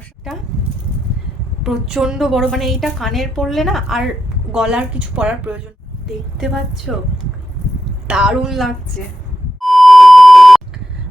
মশাটা প্রচণ্ড বড়, মানে এইটা কানের পরলে না আর গলার কিছু পরার প্রয়োজন। দেখতে পাচ্ছ, দারুণ লাগছে।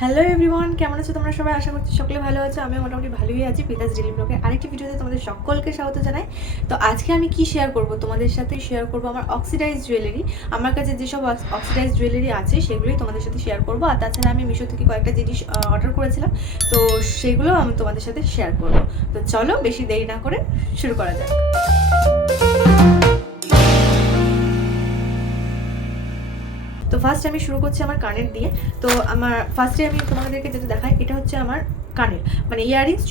হ্যালো এভরিওয়ান, কেমন আছো তোমরা সবাই? আশা করছি সকলে ভালো আছো। আমি মোটামুটি ভালোই আছি। পিতাস ডেলি ব্লগের আরেকটি ভিডিওতে তোমাদের সকলকে স্বাগত জানাই। তো আজকে আমি কি শেয়ার করব তোমাদের সাথে? শেয়ার করব আমার অক্সিডাইজ জুয়েলারি। আমার কাছে যেসব অক্সিডাইজ জুয়েলারি আছে সেগুলোই তোমাদের সাথে শেয়ার করব। আর তাছাড়া আমি মিশো থেকে কয়েকটা জিনিস অর্ডার করেছিলাম, তো সেগুলো আমি তোমাদের সাথে শেয়ার করব। তো চলো বেশি দেরি না করে শুরু করা যাক। তো ফার্স্ট আমি শুরু করছি আমার কানের দিয়ে। তো আমার ফার্স্টে আমি তোমাদেরকে যেটা দেখাই, এটা হচ্ছে আমার কানের মানে ইয়াররিংস।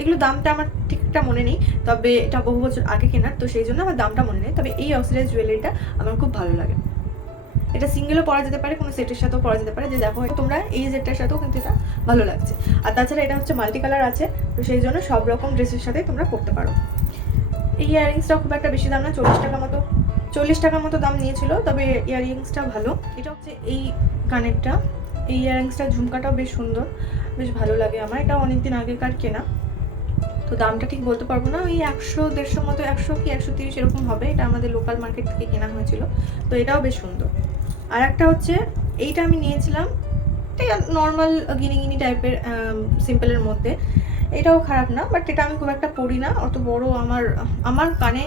এগুলো দামটা আমার ঠিকটা মনে নেই, তবে এটা বহু বছর আগে কেনার, তো সেই জন্য আমার দামটা মনে নেই। তবে এই অক্সিডাইজ জুয়েলারিটা আমার খুব ভালো লাগে। এটা সিঙ্গেলও পরা যেতে পারে, কোনো সেটের সাথেও পরা যেতে পারে। যে দেখো তোমরা এই সেটটার সাথেও কিন্তু এটা ভালো লাগছে। আর তাছাড়া এটা হচ্ছে মাল্টি কালার আছে, তো সেই জন্য সব রকম ড্রেসের সাথে তোমরা পরতে পারো। এই ইয়াররিংসটাও খুব একটা বেশি দাম না, 40 টাকার মতো দাম নিয়েছিল, তবে ইয়াররিংসটা ভালো। এটা হচ্ছে এই কানেরটা, এই ইয়াররিংসটা ঝুমকাটাও বেশ সুন্দর, বেশ ভালো লাগে আমার। এটা অনেকদিন আগেকার কেনা, তো দামটা ঠিক বলতে পারবো না, ওই 100-150 মতো, 100 কি 130 এরকম হবে। এটা আমাদের লোকাল মার্কেট থেকে কেনা হয়েছিল, তো এটাও বেশ সুন্দর। আর একটা হচ্ছে এইটা আমি নিয়েছিলাম, এটা নর্মাল গিনি টাইপের, সিম্পলের মধ্যে। এটাও খারাপ না, বাট এটা আমি খুব একটা পরি না, অত বড় আমার কানে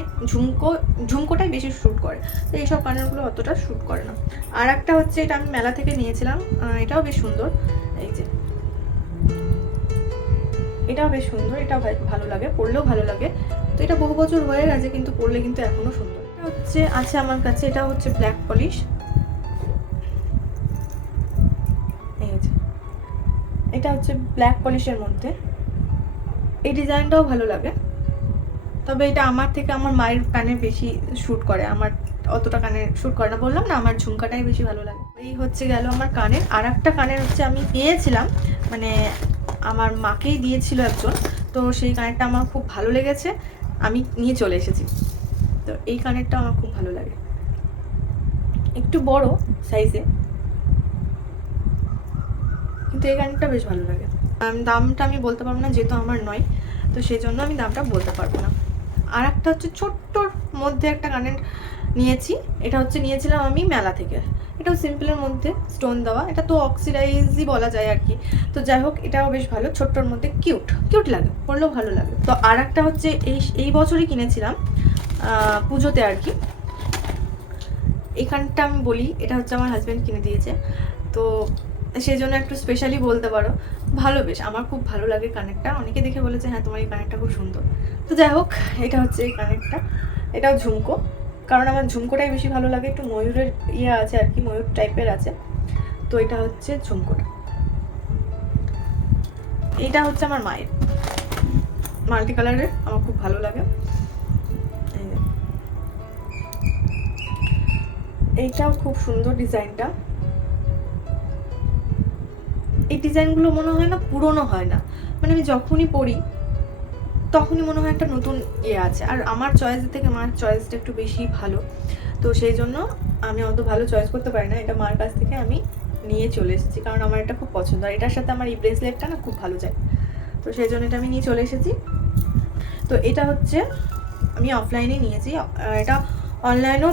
ঝুমকোটাই বেশি শ্যুট করে, তো এইসব কানেরগুলো অতটা শ্যুট করে না। আর একটা হচ্ছে এটা আমি মেলা থেকে নিয়েছিলাম, এটাও বেশ সুন্দর। এই যে এটাও বেশ সুন্দর, এটাও ভালো লাগে, পরলেও ভালো লাগে। তো এটা বহু বছর হয়ে গেছে, কিন্তু পরলে কিন্তু এখনো সুন্দর। এটা হচ্ছে আছে আমার কাছে, এটা হচ্ছে ব্ল্যাক পলিশ। এই যে এটা হচ্ছে ব্ল্যাক পলিশের মধ্যে, এই ডিজাইনটাও ভালো লাগে, তবে এটা আমার থেকে আমার মায়ের কানে বেশি শ্যুট করে, আমার অতটা কানে শ্যুট করে না। বললাম না, আমার ঝুমকাটাই বেশি ভালো লাগে। এই হচ্ছে গেল আমার কানের। আর একটা কানের হচ্ছে আমি পেয়েছিলাম, মানে আমার মাকেই দিয়েছিল একজন, তো সেই কানেরটা আমার খুব ভালো লেগেছে, আমি নিয়ে চলে এসেছি। তো এই কানেরটা আমার খুব ভালো লাগে, একটু বড় সাইজে, কিন্তু এই কানেরটা বেশ ভালো লাগে। দামটা আমি বলতে পারবো না, যেহেতু আমার নয়, তো সেই জন্য আমি দামটা বলতে পারবো না। আর একটা হচ্ছে ছোট্টর মধ্যে একটা কানের নিয়েছি, এটা হচ্ছে নিয়েছিলাম আমি মেলা থেকে। এটাও সিম্পলের মধ্যে স্টোন দেওয়া, এটা তো অক্সিডাইজই বলা যায় আর কি। তো যাই হোক, এটাও বেশ ভালো, ছোট্টর মধ্যে কিউট লাগে, পরলেও ভালো লাগে। তো আর একটা হচ্ছে এই বছরই কিনেছিলাম পুজোতে আর কি। এখানটা আমি বলি, এটা হচ্ছে আমার হাজব্যান্ড কিনে দিয়েছে, তো সেই জন্য একটু স্পেশালি বলতে পারো। ভালো, বেশ আমার খুব ভালো লাগে কানেরটা। অনেকে দেখে বলেছে হ্যাঁ তোমার এই কানেরটা খুব সুন্দর। তো যাই হোক, এটা হচ্ছে এই কানেরটা, এটাও ঝুমকো, কারণ আমার ঝুমকোটাই বেশি ভালো লাগে, একটু ময়ূরের ইয়ে আছে আর কি, ময়ূর টাইপের আছে। তো এটা হচ্ছে ঝুমকোটা। এইটা হচ্ছে আমার মায়ের, মাল্টি কালারের, আমার খুব ভালো লাগে। এইটাও খুব সুন্দর ডিজাইনটা। এই ডিজাইনগুলো মনে হয় না পুরনো হয় না, মানে আমি যখনই পরি তখনই মনে হয় একটা নতুন ইয়ে আছে। আর আমার চয়েসের থেকে মার চয়েসটা একটু বেশি ভালো, তো সেই জন্য আমি অত ভালো চয়েস করতে পারি না। এটা মার কাছ থেকে আমি নিয়ে চলে এসেছি, কারণ আমার এটা খুব পছন্দ। আর এটার সাথে আমার এই ব্রেসলেটটা না খুব ভালো যায়, তো সেই জন্য এটা আমি নিয়ে চলে এসেছি। তো এটা হচ্ছে আমি অফলাইনে নিয়েছি, এটা অনলাইনেও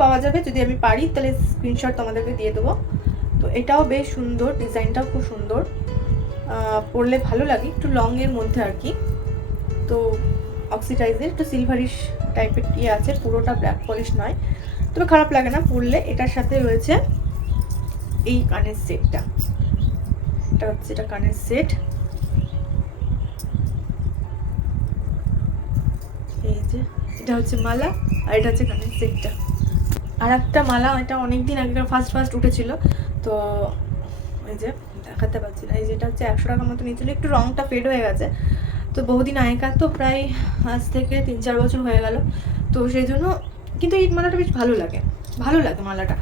পাওয়া যাবে, যদি আমি পারি তাহলে স্ক্রিনশট তোমাদেরকে দিয়ে দেবো। তো এটাও বেশ সুন্দর, ডিজাইনটাও খুব সুন্দর, পরলে ভালো লাগে, একটু লংয়ের মধ্যে আর কি। তো অক্সিডাইজের একটু সিলভারিশ টাইপের ইয়ে আছে, পুরোটা ব্ল্যাক পলিশ নয়, তবে খারাপ লাগে না পরলে। এটার সাথে রয়েছে এই কানের সেটটা, এটা হচ্ছে এটা কানের সেট। এই যে এটা হচ্ছে মালা, আর এটা হচ্ছে কানের সেটটা। আর একটা মালা, এটা অনেকদিন আগে ফার্স্ট উঠেছিল, তো এই যে দেখাতে পারছি না। এই যেটা হচ্ছে 100 টাকার মতো নিয়েছিল, একটু রংটা ফেড হয়ে গেছে, তো বহুদিন আগেকার, তো প্রায় আজ থেকে 3-4 বছর হয়ে গেল, তো সেই জন্য। কিন্তু এই মালাটা বেশ ভালো লাগে মালাটা,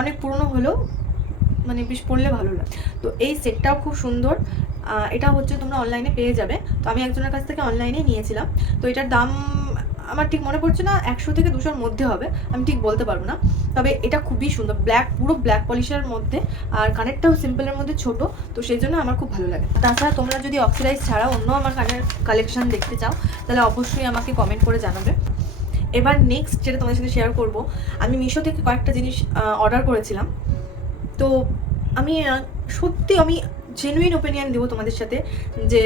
অনেক পুরনো হলেও মানে বেশ পরলে ভালো লাগে। তো এই সেটটাও খুব সুন্দর, এটা হচ্ছে তোমরা অনলাইনে পেয়ে যাবে। তো আমি একজনের কাছ থেকে অনলাইনে নিয়েছিলাম, তো এটার দাম আমার ঠিক মনে পড়ছে না, 100 থেকে 200-র মধ্যে হবে, আমি ঠিক বলতে পারবো না। তবে এটা খুবই সুন্দর, ব্ল্যাক, পুরো ব্ল্যাক পলিশের মধ্যে, আর কানেরটাও সিম্পলের মধ্যে ছোট, তো সেই জন্য আমার খুব ভালো লাগে। তাছাড়া তোমরা যদি অক্সিডাইজ ছাড়াও অন্য আমার কানের কালেকশন দেখতে চাও তাহলে অবশ্যই আমাকে কমেন্ট করে জানাবে। এবার নেক্সট যেটা তোমাদের সাথে শেয়ার করব, আমি মিশো থেকে কয়েকটা জিনিস অর্ডার করেছিলাম। তো আমি সত্যি আমি জেনুইন ওপিনিয়ন দেবো তোমাদের সাথে যে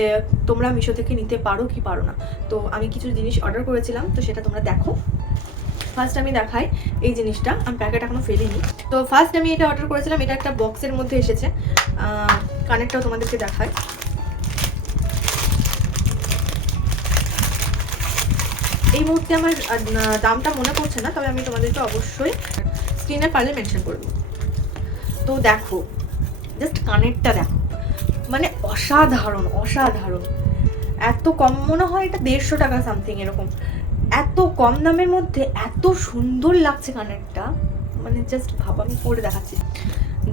তোমরা মিশো থেকে নিতে পারো কি পারো না। তো আমি কিছু জিনিস অর্ডার করেছিলাম, তো সেটা তোমরা দেখো। ফার্স্ট আমি দেখাই এই জিনিসটা, আমি প্যাকেট এখনো ফেলিনি। তো ফার্স্ট আমি এটা অর্ডার করেছিলাম, এটা একটা বক্সের মধ্যে এসেছে। কানেরটাও তোমাদেরকে দেখায়। এই মুহূর্তে আমার দামটা মনে পড়ছে না, তবে আমি তোমাদেরকে অবশ্যই স্ক্রিনে পারলে মেনশন করে দেবো। তো দেখো, জাস্ট কানেরটা দেখো, মানে অসাধারণ অসাধারণ। এত কম, মনে হয় এটা 150 টাকা সামথিং এরকম। এত কম দামের মধ্যে এত সুন্দর লাগছে কানেরটা, মানে জাস্ট ভাবো, আমি পরে দেখাচ্ছি।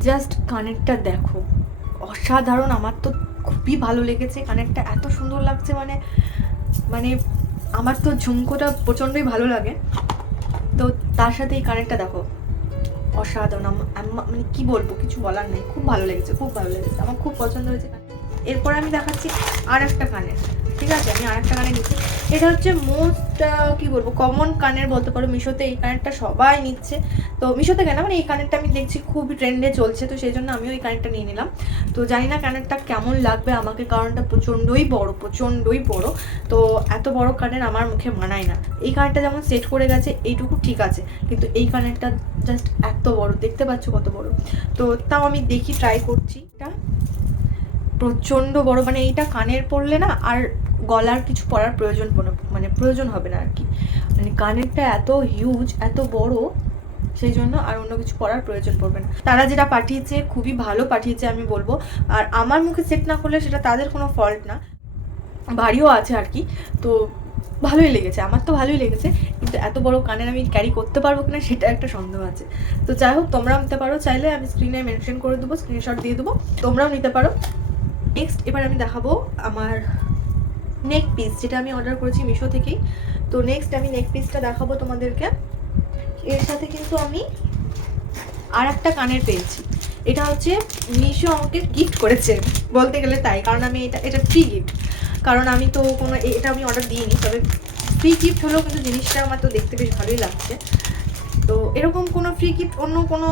জাস্ট কানেরটা দেখো, অসাধারণ। আমার তো খুবই ভালো লেগেছে কানেরটা, এত সুন্দর লাগছে। মানে মানে আমার তো ঝুমকোটা প্রচণ্ডই ভালো লাগে, তো তার সাথে এই কানেরটা দেখো, অসাধারণ। মানে কি বলবো, কিছু বলার নেই, খুব ভালো লেগেছে, খুব ভালো লেগেছে, আমার খুব পছন্দ হয়েছে। এরপর আমি দেখাচ্ছি আর একটা কানের, ঠিক আছে? আমি আর একটা কানের নিচ্ছি। এটা হচ্ছে মোস্ট কি বলবো, কমন কানের বলতে পারো। মিশোতে এই কানেরটা সবাই নিচ্ছে, তো মিশোতে কেন, মানে এই কানেরটা আমি দেখছি খুবই ট্রেন্ডে চলছে, তো সেই জন্য আমিও এই কানেরটা নিয়ে নিলাম। তো জানি না কানেরটা কেমন লাগবে আমাকে, কারণটা প্রচণ্ডই বড়, প্রচণ্ডই বড়। তো এত বড় কানের আমার মুখে মানায় না। এই কানেরটা যেমন সেট করে গেছে এইটুকু ঠিক আছে, কিন্তু এই কানেরটা জাস্ট এত বড়, দেখতে পাচ্ছ কত বড়। তো তাও আমি দেখি, ট্রাই করছি। এটা প্রচণ্ড বড়, মানে এইটা কানের পরলে না আর গলার কিছু পরার প্রয়োজন হবে না আর কি। মানে কানেরটা এত হিউজ, এত বড়, সেই জন্য আর অন্য কিছু পরার প্রয়োজন পড়বে না। তারা যেটা পাঠিয়েছে খুবই ভালো পাঠিয়েছে আমি বলবো, আর আমার মুখে সেট না করলে সেটা তাদের কোনো ফল্ট না, ভারীও আছে আর কি। তো ভালোই লেগেছে, আমার তো ভালোই লেগেছে, কিন্তু এত বড় কানের আমি ক্যারি করতে পারবো কিনা সেটা একটা সন্দেহ আছে। তো যাই হোক, তোমরাও নিতে পারো, চাইলে আমি স্ক্রিনে মেনশন করে দেবো, স্ক্রিনশট দিয়ে দেবো, তোমরাও নিতে পারো। নেক্সট এবার আমি দেখাবো আমার নেক পিস, যেটা আমি অর্ডার করেছি মিশো থেকেই। তো নেক্সট আমি নেক পিসটা দেখাবো তোমাদেরকে। এর সাথে কিন্তু আমি আর একটা কানের পেয়েছি। এটা হচ্ছে মিশো আমাকে গিফট করেছে বলতে গেলে তাই, কারণ আমি এটা ফ্রি গিফট, কারণ আমি তো কোনো এটা আমি অর্ডার দিইনি, তবে ফ্রি গিফট হলেও কিন্তু জিনিসটা আমার তো দেখতে বেশ ভালোই লাগছে। তো এরকম কোনো ফ্রি গিফট অন্য কোনো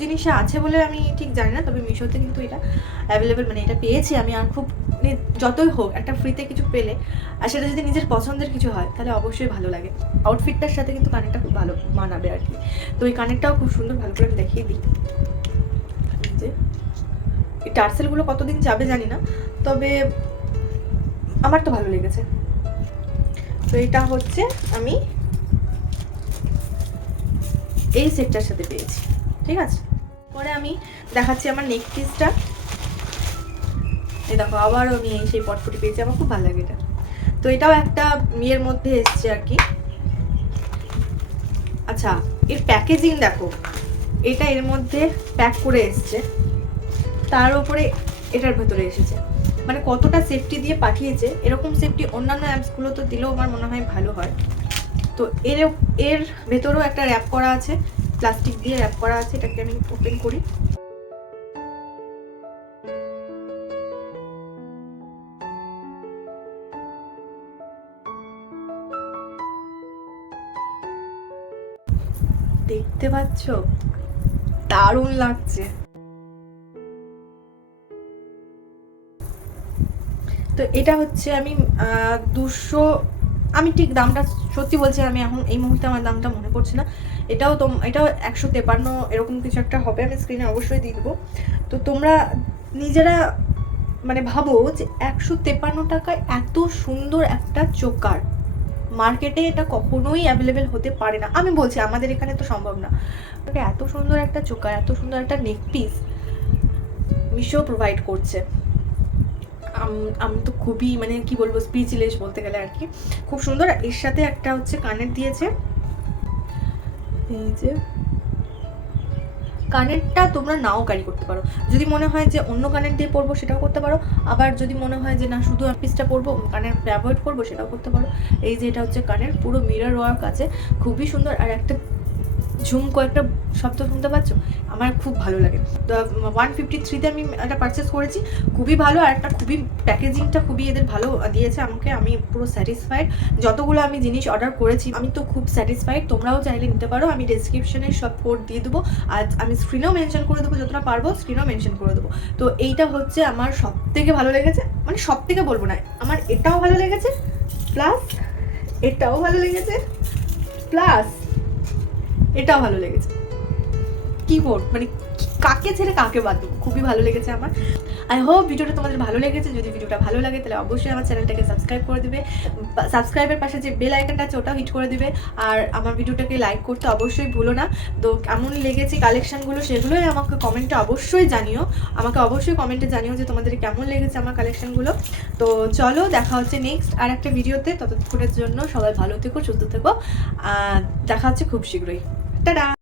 জিনিসে আছে বলে আমি ঠিক জানি না, তবে মিশোতে কিন্তু এটা অ্যাভেলেবেল, মানে এটা পেয়েছি আমি। আর খুব, যতই হোক একটা ফ্রিতে কিছু পেলে, আর সেটা যদি নিজের পছন্দের কিছু হয় তাহলে অবশ্যই ভালো লাগে। আউটফিটটার সাথে কিন্তু কানেরটা খুব ভালো মানাবে আর কি। তো এই কানেরটাও খুব সুন্দর, ভালো করে আমি দেখিয়ে দিই। যে এই টার্সেলগুলো কতদিন যাবে জানি না, তবে আমার তো ভালো লেগেছে। তো এটা হচ্ছে আমি এই সেটটার সাথে পেয়েছি, ঠিক আছে? পরে আমি দেখাচ্ছি আমার নেক পিসটা। এই দেখো, আবারও আমি সেই পটপটি পেয়েছি, আমার খুব ভালো লাগে এটা। তো এটাও একটা মেয়ের মধ্যে এসছে আর কি। আচ্ছা, এর প্যাকেজিং দেখো, এটা এর মধ্যে প্যাক করে এসছে, তার উপরে এটার ভেতরে এসেছে, মানে কতটা সেফটি দিয়ে পাঠিয়েছে। এরকম সেফটি অন্যান্য অ্যাপসগুলো তো দিলেও আমার মনে হয় ভালো হয়। তো এর ভেতরেও একটা র্যাপ করা আছে, প্লাস্টিক দিয়ে র্যাপ করা আছে। এটাকে আমি ওপেন করি। দেখতে পাচ্ছ, দারুণ লাগছে। তো এটা হচ্ছে আমি 200, আমি ঠিক দামটা সত্যি বলছি, আমি এখন এই মুহূর্তে আমার দামটা মনে পড়ছে না। এটাও 153 এরকম কিছু একটা হবে, আমি স্ক্রিনে অবশ্যই দিয়ে দেবো। তো তোমরা নিজেরা মানে ভাবো যে 153 টাকায় এত সুন্দর একটা চোকার, মার্কেটে এটা কখনোই অ্যাভেলেবেল হতে পারে না। আমি বলছি আমাদের এখানে তো সম্ভব না। এত সুন্দর একটা চোকার, এত সুন্দর একটা নেক পিস মিশো প্রোভাইড করছে। আমি তো খুবই, মানে কি বলবো, স্পিচলেস বলতে গেলে আর কি। খুব সুন্দর। এর সাথে একটা হচ্ছে কানের দিয়েছে, এই যে কানেরটা তোমরা নাও ক্যারি করতে পারো, যদি মনে হয় যে অন্য কানের দিয়ে পরবো সেটাও করতে পারো, আবার যদি মনে হয় যে না শুধু পিসটা পরবো, কানের অ্যাভয়েড করবো, সেটাও করতে পারো। এই যে এটা হচ্ছে কানের পুরো মিরর ওয়ার্ক আছে, খুবই সুন্দর। আর একটা ঝুমকো একটা শব্দ শুনতে পাচ্ছ, আমার খুব ভালো লাগে। তো 153-তে আমি এটা পারচেস করেছি, খুবই ভালো। আর একটা খুবই প্যাকেজিংটা খুবই এদের ভালো দিয়েছে আমাকে, আমি পুরো স্যাটিসফাইড। যতগুলো আমি জিনিস অর্ডার করেছি আমি তো খুব স্যাটিসফাইড। তোমরাও চাইলে নিতে পারো, আমি ডেসক্রিপশনে সব কোড দিয়ে দেবো, আর আমি স্ক্রিনেও মেনশন করে দেবো, যতটা পারবো স্ক্রিনেও মেনশন করে দেবো। তো এইটা হচ্ছে আমার সব থেকে ভালো লেগেছে, মানে সব থেকে বলবো না, আমার এটাও ভালো লেগেছে, প্লাস এটাও ভালো লেগেছে, প্লাস এটাও ভালো লেগেছে। কি করব, মানে কাকে ছেড়ে কাকে বাদ দেবো, খুবই ভালো লেগেছে আমার। আই হোপ ভিডিওটা তোমাদের ভালো লেগেছে। যদি ভিডিওটা ভালো লাগে তাহলে অবশ্যই আমার চ্যানেলটাকে সাবস্ক্রাইব করে দিবে, সাবস্ক্রাইবের পাশে যে বেল আইকনটা আছে ওটাও হিট করে দিবে, আর আমার ভিডিওটাকে লাইক করতে অবশ্যই ভুলো না। তো কেমন লেগেছে কালেকশানগুলো সেগুলোই আমাকে কমেন্টে অবশ্যই জানিও, আমাকে অবশ্যই কমেন্টে জানিও যে তোমাদের কেমন লেগেছে আমার কালেকশানগুলো। তো চলো, দেখা হচ্ছে নেক্সট আর একটা ভিডিওতে। ততক্ষণের জন্য সবাই ভালো থেকো, সুস্থ থেকো, দেখা হচ্ছে খুব শীঘ্রই। টাটা।